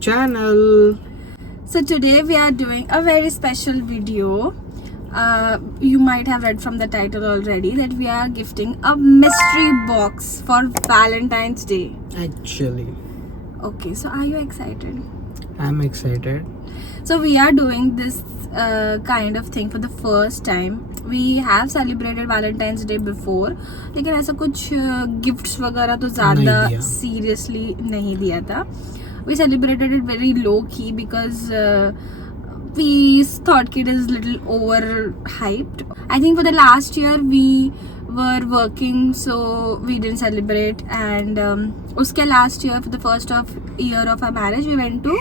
channel. So today we are doing a very special video. You might have read from the title already that we are gifting a mystery box for Valentine's Day. Actually, Okay, so are you excited? I'm excited. So we are doing this kind of thing for the first time. We have celebrated Valentine's Day before, लेकिन ऐसा कुछ gifts वगैरह तो ज़्यादा नहीं दिया। seriously नहीं दिया था. We celebrated it very low key because we thought it is little overhyped. I think for the last year we were working, so we didn't celebrate. And उसके last year, for the first year of our marriage, we went to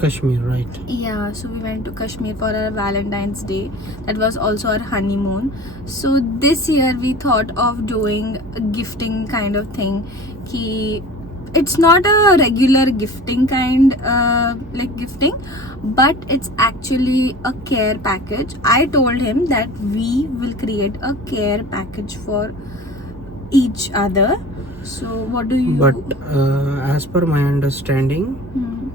Kashmir, right? Yeah, so we went to Kashmir for our Valentine's Day. That was also our honeymoon. So this year we thought of doing a gifting kind of thing. Ki it's not a regular gifting kind, like gifting, but it's actually a care package. I told him that we will create a care package for each other. So what do you? But as per my understanding,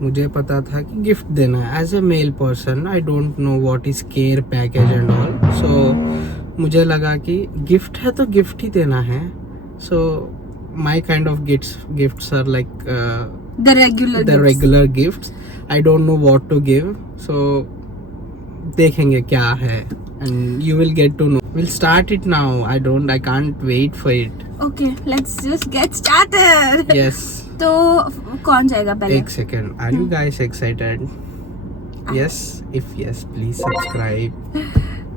मुझे पता था कि gift देना है. As a male person I don't know what is care package and all. So मुझे लगा कि gift है तो गिफ्ट ही देना है. So my kind of gifts are like the regular gifts. I don't know what to give. So देखेंगे क्या है and you will get to know. Will start it now. I can't wait for it. Okay, let's just get started. Yes. तो कौन जाएगा पहले? एक second. Are you guys excited? Yes. If yes, please subscribe.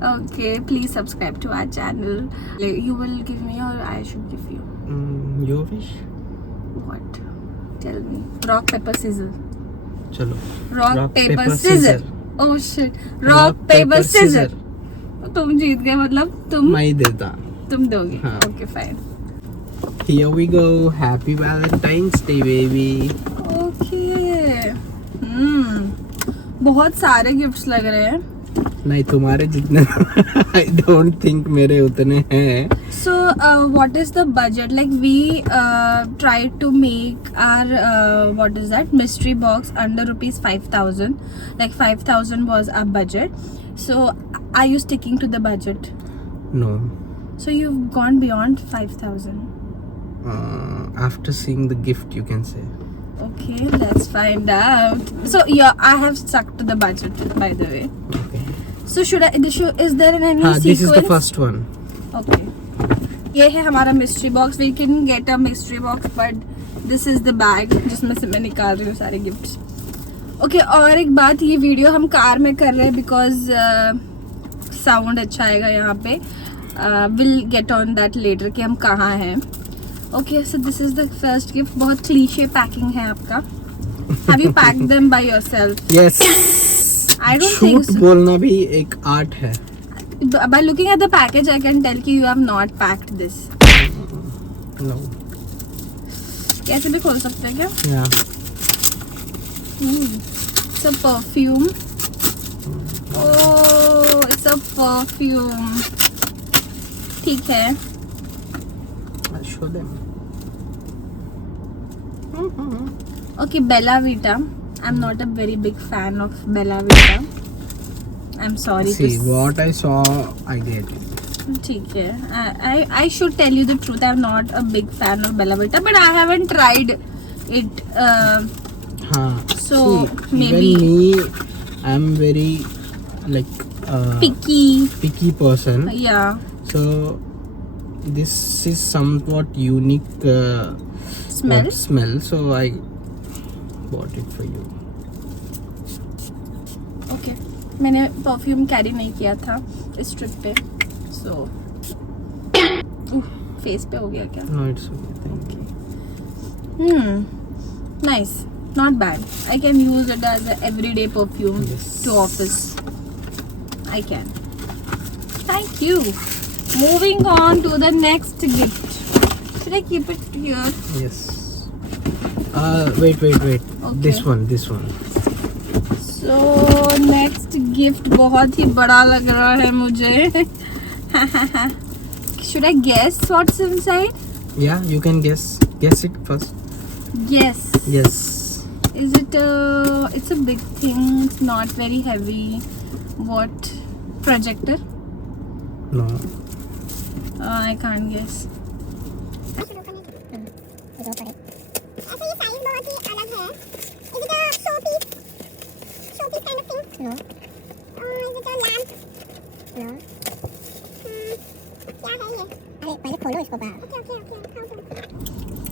Okay, please subscribe to our channel. You will give me or I should give you? Your wish. What? Tell me. Rock, paper, scissors. चलो. Rock, paper, scissors. Oh shit. Rock, paper, scissors. तुम जीत गए, मतलब तुम. मैं ही देता. तुम दोगे. हाँ. Okay, fine. Here we go. Happy Valentine's Day, baby. Okay. बहुत सारे गिफ्ट्स लग रहे हैं. नहीं, तुम्हारे जितने I don't think मेरे उतने हैं. So what is the budget? Like we tried to make our what is that mystery box under rupees 5,000. Like 5,000 was our budget. So are you sticking to the budget? No. So you've gone beyond 5,000. After seeing the gift, you can say. Okay, let's find out. So yeah, I have stuck to the budget, by the way. Okay. So should I? Is there any sequence? This is the first one. Okay. ये है हमारा mystery box. We can get a mystery box, but this is the bag जिसमें से मैं निकाल रही हूँ सारे gifts. Okay, और एक बात, ये वीडियो हम कार में कर रहे हैं because साउंड अच्छा आएगा यहाँ पे. We'll get on that later कि हम कहाँ हैं. Okay, so this is the first gift. बहुत cliche packing है आपका. Have you packed them by yourself? Yes. I don't think झूठ so. बोलना भी एक आर्ट है. By looking at the package, I can tell you have not packed this. No. ऐसे भी खोल सकते हैं क्या? Yeah. It's a perfume. Oh, it's a perfume. ठीक है. I'll show them. Okay, Bella Vita. I'm not a very big fan of Bella Vita. I'm sorry. See, what I saw, I get. ठीक है. I should tell you the truth. I'm not a big fan of Bella Vita, but I haven't tried it. हाँ. So See, maybe even me, I'm very like picky person. Yeah. So this is somewhat unique smell. So I bought it for you. Okay. मैंने perfume carry नहीं किया था इस trip पे, so face पे हो गया क्या? No, it's okay. Thank you. Nice. Not bad. I can use it as an everyday perfume. Yes. To office. I can. Thank you. Moving on to the next gift. Should I keep it here? Yes. Wait. Okay. This one. So next gift बहुत ही बड़ा लग रहा है मुझे. Should I guess what's inside? Yeah, you can guess. Guess it first. Yes. Yes. Is it it's a big thing, it's not very heavy. What? Projector? No. I can't guess.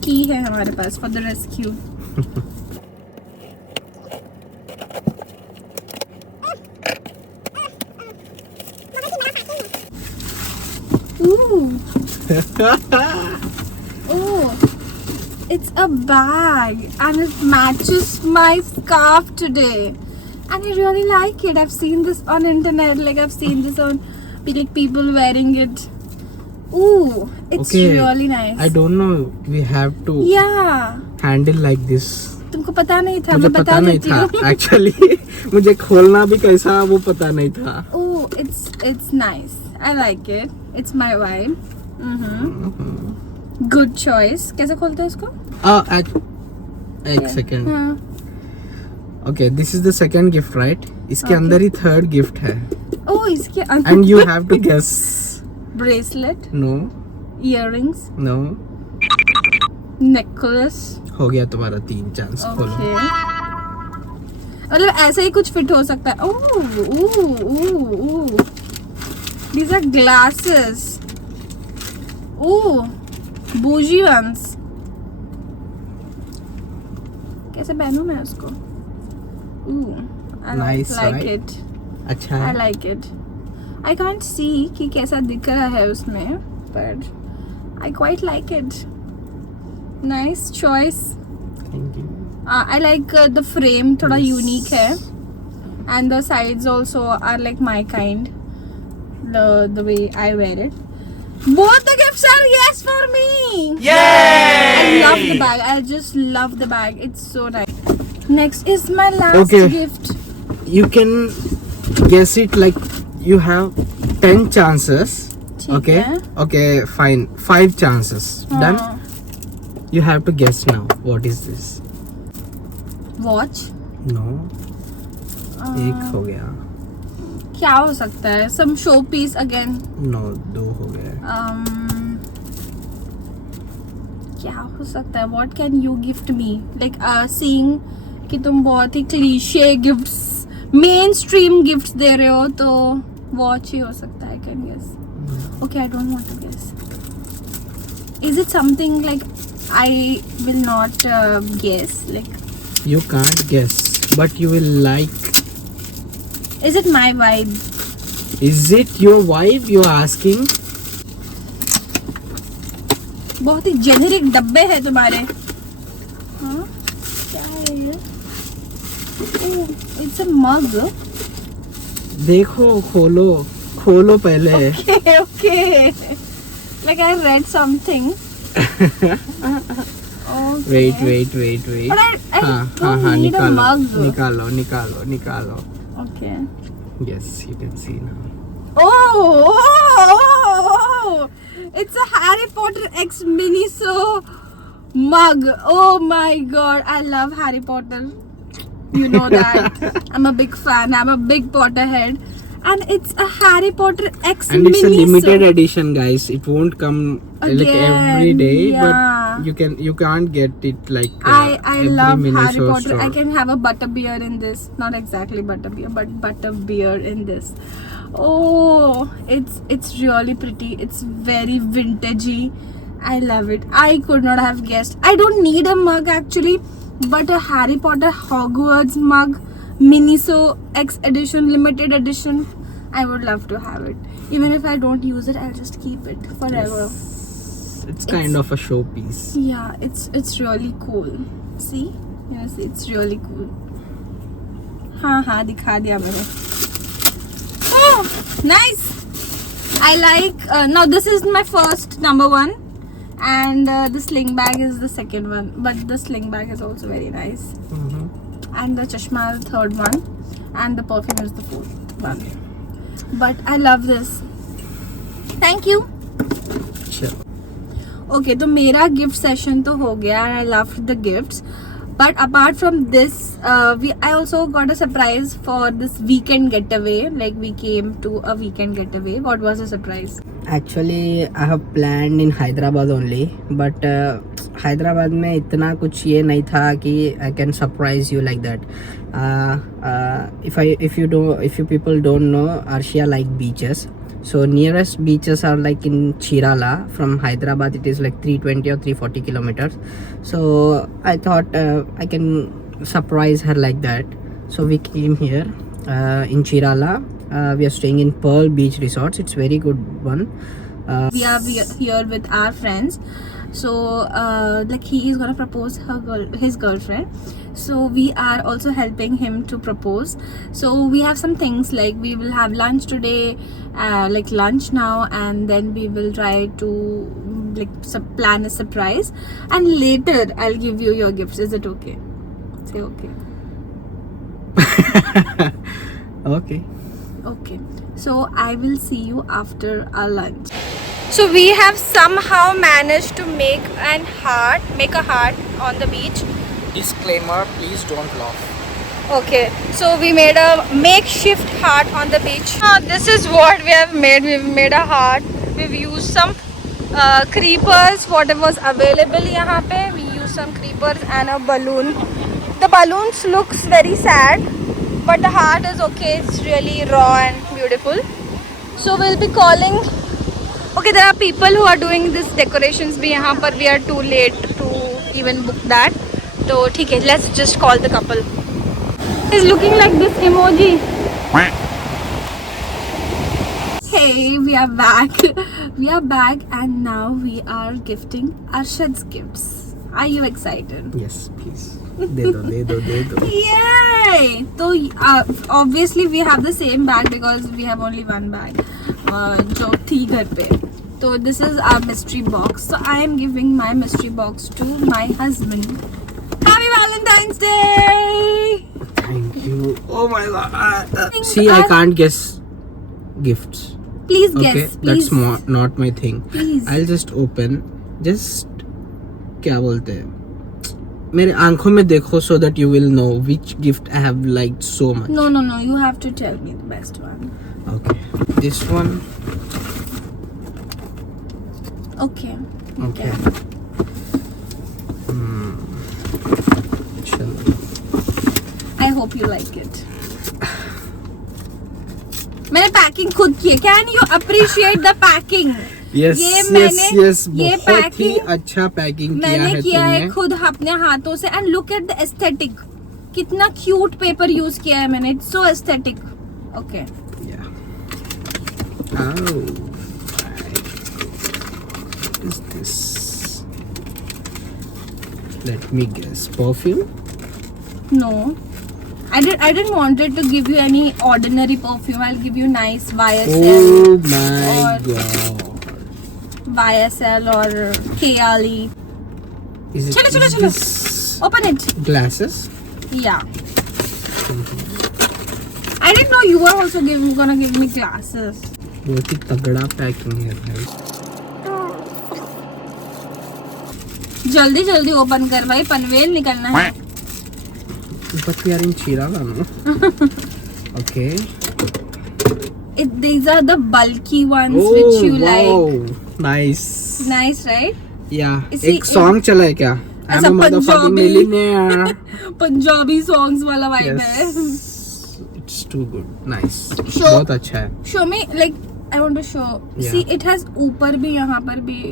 की है हमारे पास for the rescue. Ooh. Oh, it's a bag and it matches my scarf today, and I really like it. I've seen this on internet, like I've seen this on like people wearing it. Ooh, it's Okay. really nice. I don't know. We have to Yeah. handle like this. तुमको पता नहीं था? मुझे मैं पता बता नहीं देती था हूँ. एक्चुअली. मुझे खोलना भी कैसा वो पता नहीं था. Oh, it's nice. I like it. It's my vibe. Good choice. कैसे खोलते हैं इसको? एक सेकेंड. हाँ. Okay, this is the second gift right. इसके Okay. अंदर ही थर्ड गिफ्ट है. Oh, इसके अंदर and you have to guess. bracelet, no earrings, no. necklace. हो गया तुम्हारा 3 चांस. खोलो. Okay. मतलब ऐसे ही कुछ फिट हो सकता है. Ooh. These are glasses. Ooh, bougie ones. कैसे पहनूं मैं उसको? Ooh, I Nice, like right? it. अच्छा I है. like it. I can't see कि कैसा दिख रहा है उसमें, but I quite like it. Nice choice. Thank you. I like the frame, थोड़ा Yes. unique है, and the sides also are like my kind. The way I wear it. Both the gifts are yes for me. I love the bag. I just love the bag. It's so nice. Next is my last Okay. gift. You can guess it like you have 10 chances. ठीक Okay. है. Okay, fine. 5 chances. Done. हाँ. You have to guess now. What is this? Watch. No. एक हो गया. क्या हो सकता है? Some showpiece again. No, 2 हो गए. क्या हो सकता है? What can you gift me? Like seeing कि तुम बहुत ही क्लीशे गिफ्ट्स, mainstream गिफ्ट्स दे रहे हो, तो वॉच ही हो सकता है. I can guess. Okay, I don't want to guess. Is it something like I will not guess? Like, You can't guess, but you will like. is it my vibe? Is it your wife you're asking? बहुत ही generic डब्बे हैं तुम्हारे. हाँ, क्या है ये? It's a mug. देखो, खोलो पहले. Okay. Like I read something. Okay. Wait. But I हाँ, don't need a निकालो. mug. निकालो. Okay. Yes, you can see now. Oh! It's a Harry Potter X Miniso mug. Oh my god, I love Harry Potter. You know that. I'm a big fan. I'm a big Potterhead. And it's a Harry Potter X And it's a Miniso. limited edition, guys. It won't come like every Again, day, yeah. but you can't get it like I every love mini Harry store Potter. store. I can have a butterbeer in this. Not exactly butterbeer, but butterbeer in this. Oh, it's really pretty. It's very vintagey. I love it. I could not have guessed. I don't need a mug actually, but a Harry Potter Hogwarts mug, Miniso X edition, limited edition. I would love to have it. Even if I don't use it, I'll just keep it forever. It's kind of a showpiece. Yeah, it's really cool. See? Yes, it's really cool. हाँ दिखा दिया मैंने. Oh, nice. I like. Now this is my first number 1, and the sling bag is the second one. But the sling bag is also very nice. And the chashma is the third one, and the perfume is the fourth one. But I love this. Thank you. Sure. Okay तो मेरा gift session तो हो गया. I love the gifts. But apart from this, I also got a surprise for this weekend getaway. Like we came to a weekend getaway. What was the surprise? Actually, I have planned in Hyderabad only, but Hyderabad में इतना कुछ ये नहीं था कि I can surprise you like that. If you people don't know, Arshia like beaches. So nearest beaches are like in Chirala. From Hyderabad it is like 320 or 340 kilometers. So I thought I can surprise her like that. So we came here in Chirala. We are staying in Pearl Beach Resorts. It's very good one. We are here with our friends. So like he is gonna propose his girlfriend. So we are also helping him to propose. So we have some things like we will have lunch today, like lunch now, and then we will try to like plan a surprise, and later I'll give you your gifts. Is it okay? Say okay. Okay. Okay. So I will see you after our lunch. So we have somehow managed to make a heart on the beach. Disclaimer, please don't laugh. Okay, so we made a makeshift heart on the beach. This is what we have made. We've made a heart. We've used some creepers, whatever was available यहाँ पे. We used some creepers and a balloon. The balloons looks very sad, but the heart is okay. It's really raw and beautiful. So we'll be calling. Okay, there are people who are doing this decorations भी यहाँ पर. We are too late to even book that. तो ठीक है, let's just call the couple. He's looking like this emoji. Hey, we are back. We are back and now we are gifting Arshad's gifts. Are you excited? Yes, please. दे दो. Yay! So obviously we have the same bag because we have only one bag. जो थी घर पे. So this is our mystery box. So I am giving my mystery box to my husband. Happy Valentine's Day! Thank you. Oh my God. See, I can't guess gifts. Please guess. Okay, Please. that's not my thing. Please. I'll just open. Just क्या बोलते हैं? मेरे आंखों में देखो so that you will know which gift I have liked so much. No. You have to tell me the best one. Okay. This one. Okay. Okay. चलो. I hope you like it. मैंने packing खुद की है. Can you appreciate the packing? Yes. ये बहुत ही packing अच्छा packing किया मैंने है किया है तुमने. खुद अपने हाथों से. And look at the aesthetic. कितना क्यूट पेपर यूज किया है मैंने. It's so aesthetic. Okay. Yeah. Oh. What is this? Let me guess. Perfume? No. I didn't wanted to give you any ordinary perfume. I'll give you nice YSL. Oh my or God. YSL or KLE. Is it Chalo. this Open it. glasses? Yeah. I didn't know you were also gonna give me glasses. बहुत ही तगड़ा packing है भाई. जल्दी open कर भाई. पनवेल निकलना है. But we are in Chirala, no? Okay. These are the bulky ones which you like. Nice. Nice, right? Yeah. इसी- एक song चला है क्या? I'm अच्छा, a motherfucking Punjabi. millionaire. Punjabi songs वाला vibe है. Yes. It's too good. Nice. Show- बहुत अच्छा है. Show me, like I want to show. Yeah. See, it has ऊपर भी यहाँ पर भी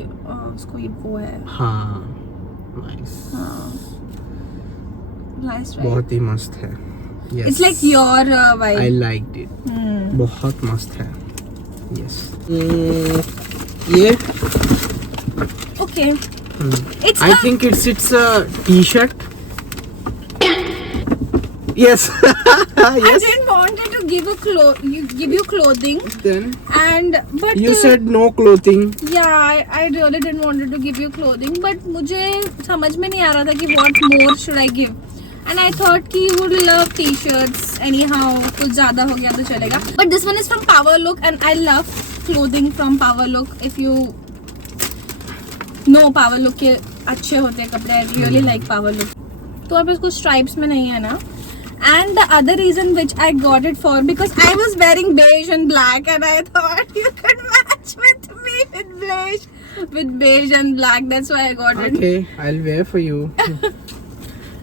उसको ये वो है. हाँ. Nice. Nice, right? बहुत ही मस्त है. Yes. It's like your vibe. I liked it. बहुत मस्त है. Yes. ये Okay. It's I think it's a t-shirt. Yes. I Yes. didn't wanted to give you clothing, Then but you said no clothing. yeah, I really didn't wanted to give you clothing, but मुझे समझ में नहीं आ रहा था कि what more should I give, and I thought कि you would love t-shirts anyhow. कुछ ज़्यादा हो गया तो चलेगा. But this one is from Power Look, and I love clothing from Power Look. If you know Power Look के अच्छे होते हैं कपड़े. I really like Power Look. तो अब इसको स्ट्राइप्स में नहीं है ना. And the other reason which I got it for, because I was wearing beige and black and I thought you could match with me with beige and black. That's why I got it. Okay, I'll wear for you.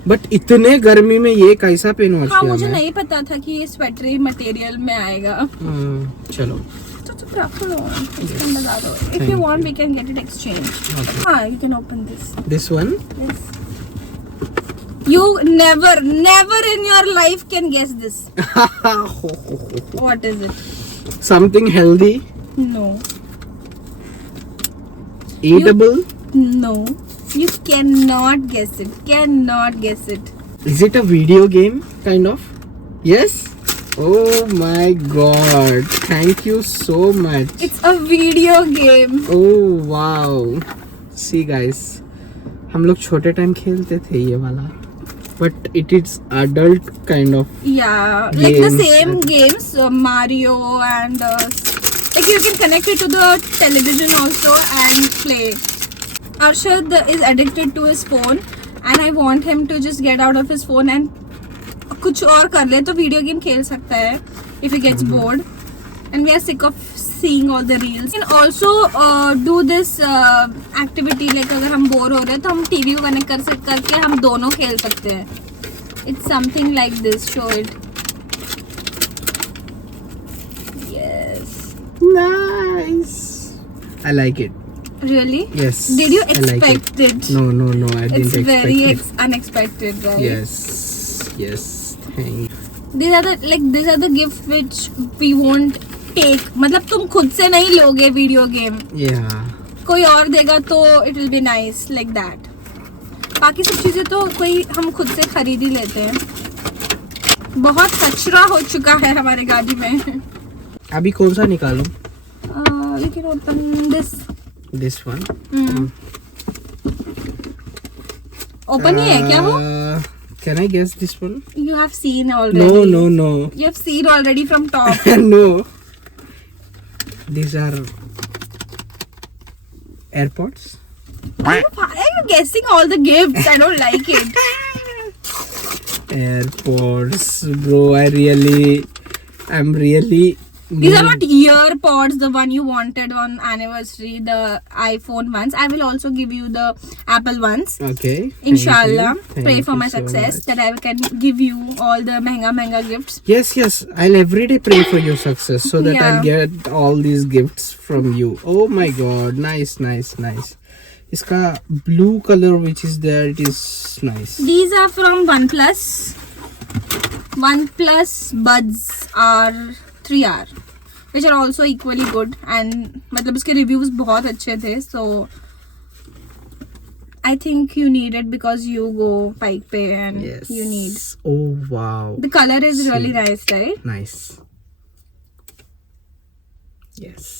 But इतने गर्मी में ये कैसा पहनूं हाँ, आज मुझे मैं? नहीं पता था कि ये स्वेटरी मटेरियल में आएगा. चलो. तो रख लो, इसके अंदर डाल दो. If you want, we can get it exchanged. Okay. हाँ, you can open this. This one? Yes. You never in your life can guess this. What is it? Something healthy, No. eatable. No. You cannot guess it. Cannot guess it. Is it a video game kind of? Yes. Oh my god! Thank you so much. It's a video game. Oh wow! See guys, हम लोग छोटे time खेलते थे ये वाला. But it is adult kind of. Yeah, like the Games. same games, Mario and like you can connect it to the television also and play. Arshad is addicted to his phone and I want him to just get out of his phone and कुछ और कर ले तो video game खेल सकता है if he gets bored. And we are sick of seeing all the reels. You can also do this activity like अगर हम बोर हो रहे हैं तो हम टीवी को कनेक्ट करके हम दोनों खेल सकते हैं. It's something like this. Show it. Yes. Nice. I like it. Really? Yes. Did you I like expect it? No, I didn't It's expect very it. unexpected, right? Yes. Thank you. These are the gifts which we won't take. मतलब तुम खुद से नहीं लोगे video game. Yeah. कोई और देगा तो it will be nice like that. बाकी सब चीजें तो कोई हम खुद से खरीद ही लेते हैं. बहुत कचरा हो चुका है हमारे गाड़ी में. अभी कौन सा निकालूं? You can open this. This one. Open ही है क्या वो? Can I guess this one? You have seen already. No. You have seen already from top. No. These are AirPods. Why are you guessing all the gifts? I don't like it. AirPods, bro. I'm really. These are not earpods, the one you wanted on anniversary, the iPhone ones. I will also give you the Apple ones. Okay. Inshallah. Thank Pray you for my so success much. that I can give you all the mega gifts. Yes. I'll every day pray for your success so that I'll Yeah. get all these gifts from you. Oh my god. Nice. इसका blue color which is there, it is nice. These are from OnePlus. OnePlus Buds R3R, which are also equally good and मतलब इसके reviews बहुत अच्छे थे. So I think you need it because you go bike पे and Yes. you need. Oh wow. The color is really nice, right? Nice. Yes.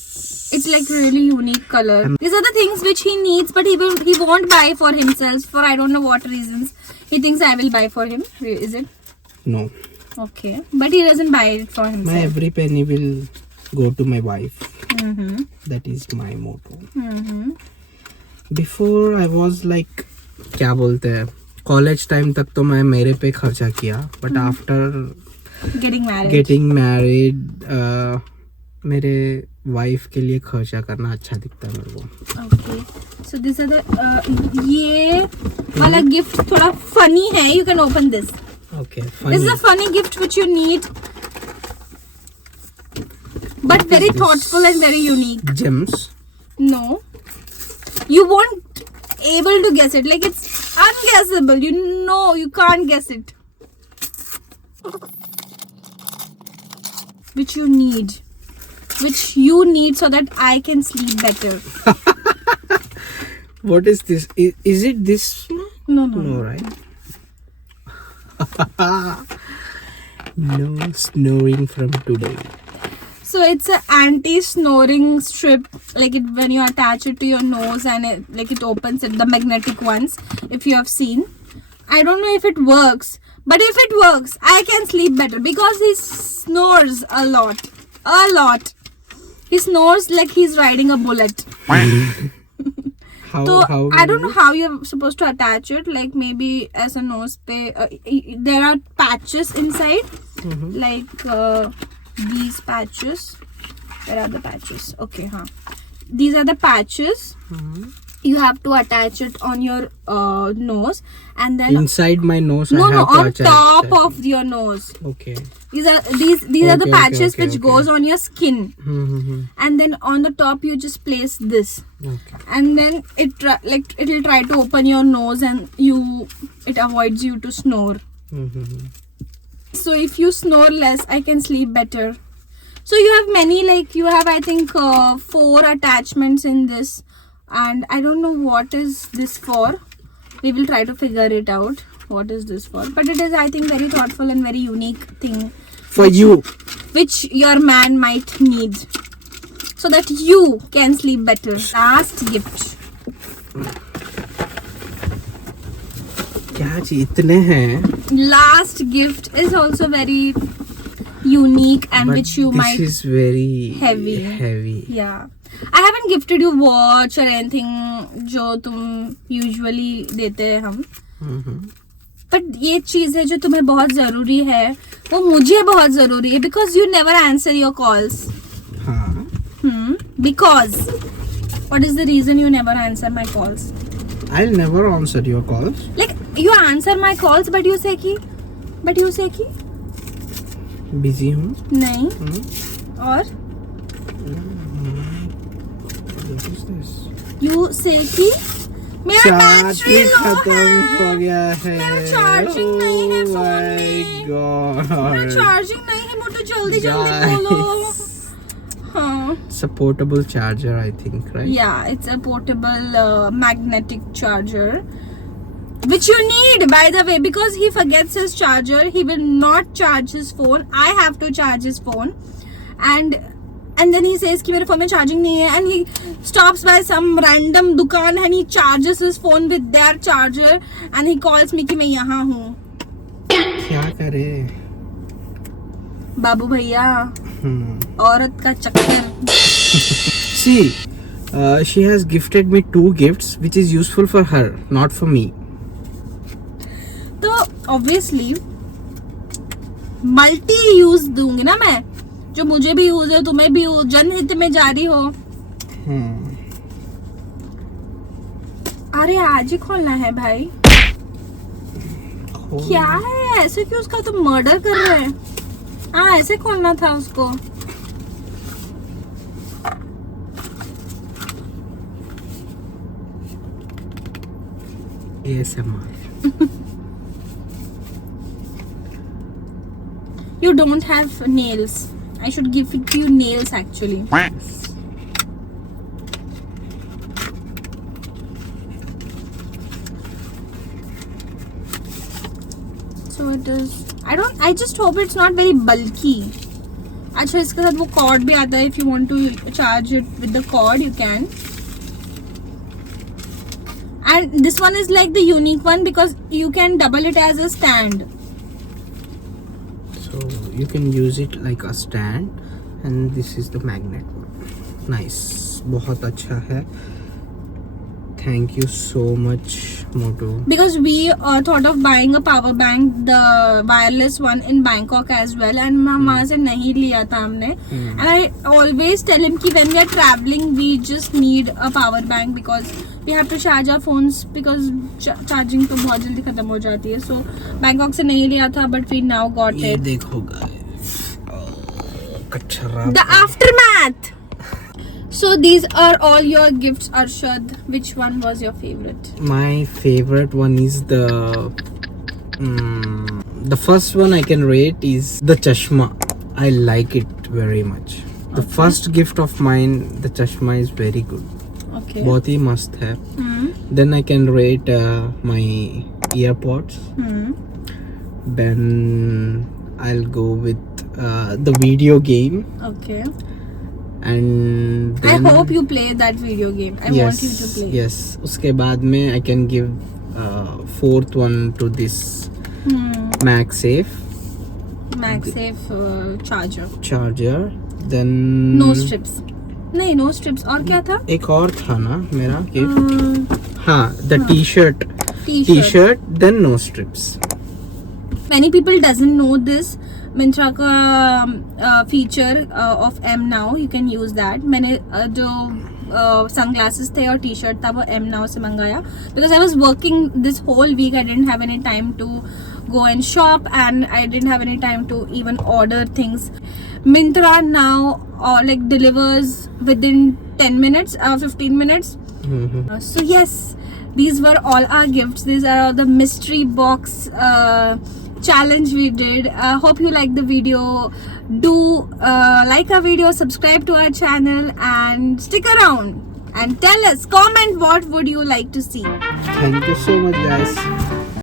It's like really unique color. These are the things which he needs, but he won't buy for himself for I don't know what reasons. He thinks I will buy for him. Is it? No. Okay, but he doesn't buy it for My himself. every penny will go to my wife. Mm-hmm. That is my motto. Mm-hmm. Before I was like, क्या बोलते हैं, college time तक तो मैं मेरे पे खर्चा किया, बट आफ्टर Getting married. मेरे वाइफ के लिए खर्चा करना अच्छा दिखता है मेरे को. Okay. So these are the ये वाला gift थोड़ा funny है. You can open this. Okay. This is a funny gift which you need, but very thoughtful and very unique. Gems. No, you won't able to guess it. Like it's unguessable. You know you can't guess it. Which you need so that I can sleep better. What is this? Is it this? No. No, right? No snoring from today. So it's an anti-snoring strip, like it when you attach it to your nose and it opens it, the magnetic ones, if you have seen. I don't know if it works, but if it works, I can sleep better because he snores a lot. He snores like he's riding a bullet. how So how I don't know how you're supposed to attach it. Like maybe as a nose pe, there are patches inside, Mhm. like these patches. Where are the patches? Okay, these are the patches. Mhm. You have to attach it on your nose, and then Inside my nose no, I have to on attach top that. of your nose. Okay. These are the Okay, patches okay, which okay. goes on your skin, Mhm. and then on the top you just place this, Okay. and then it'll try to open your nose, and it avoids you to snore. Mhm. So if you snore less, I can sleep better. So you have many, like you have I think 4 attachments in this, and I don't know what is this for. We will try to figure it out what is this for, but it is I think very thoughtful and very unique thing For you. which your man might need so that you can sleep better. Last gift. क्या चीज इतने हैं? Last gift is also very unique, and But which you this might is very heavy. Yeah. I haven't gifted you watch or anything जो तुम usually देते हैं हम. Mhm. But ये चीज है जो तुम्हें बहुत जरूरी है, वो मुझे बहुत जरूरी है, because you never answer your calls. हाँ. Because what is the reason you never answer my calls? I'll never answer your calls. Like you answer my calls, but you say कि Busy हूँ. नहीं. और What is this? you say कि मेरा battery charging लो खत्म है. हो गया है. मेरा चार्जिंग नहीं है Oh फोन my में. God. मेरा चार्जिंग नहीं है, मोटू जल्दी Guys. बोलो. हाँ. It's a portable charger, I think, right? Yeah, it's a portable magnetic charger, which you need, by the way, because he forgets his charger. He will not charge his phone. I have to charge his phone, and then he says कि मेरे phone में charging नहीं है, and he stops by some random दुकान and he charges his phone with their charger, and he calls me कि मैं यहाँ हूँ. क्या करे? बाबू भैया, औरत का चक्कर. See, she has gifted me 2 gifts, which is useful for her, not for me. तो obviously मल्टी यूज दूंगी ना मैं, जो मुझे भी यूज है, तुम्हें भी यूज, जनहित में जारी हो. अरे आज ही खोलना है भाई. क्या है ऐसे, क्यों उसका तुम मर्डर कर रहे हैं? हाँ, ऐसे खोलना था उसको. ASMR. You don't have nails. I should give it to you nails actually. So it is. I just hope it's not very bulky. अच्छा, इसके साथ वो कॉर्ड भी आता है. If you want to charge it with the cord, you can. And this one is like the unique one because you can double it as a stand. So you can use it like a stand, and this is the magnet one. Nice. बहुत अच्छा है. Thank you so much, Motu. Because we thought of buying a power bank, the wireless one in Bangkok as well, and हम वहाँ से नहीं लिया था हमने. And I always tell him कि when we are traveling, we just need a power bank because we have to charge our phones because charging तो बहुत जल्दी खत्म हो जाती है. So Bangkok से नहीं लिया था, but we now got ये it. देखो guys. कचरा. The aftermath. So these are all your gifts, Arshad. Which one was your favorite? My favorite one is the first one I can rate is the chashma. I like it very much. The first gift of mine, the chashma is very good. Okay. बहुत ही मस्त है. Then I can rate my earpods. Then I'll go with the video game. Okay. And then, I hope you play that video game. I want you to play. Yes. उसके बाद में I can give fourth one to this MagSafe MagSafe charger. charger. Then No strips. नहीं, no strips. और क्या था? एक और था ना मेरा गिफ्ट, हाँ, द हाँ। T shirt, T-shirt. Then no stripes. Many people doesn't know this. Myntra का feature of M Now, you can use that. मैंने जो sunglasses थे और t-shirt था वो M Now से मंगाया, because I was working this whole week. I didn't have any time to go and shop, and I didn't have any time to even order things. Myntra now like delivers within 10 minutes, 15 minutes. So yes, these were all our gifts. These are all the mystery box challenge we did. Hope you like the video. Do like our video, subscribe to our channel, and stick around and tell us, comment what would you like to see. Thank you so much, guys.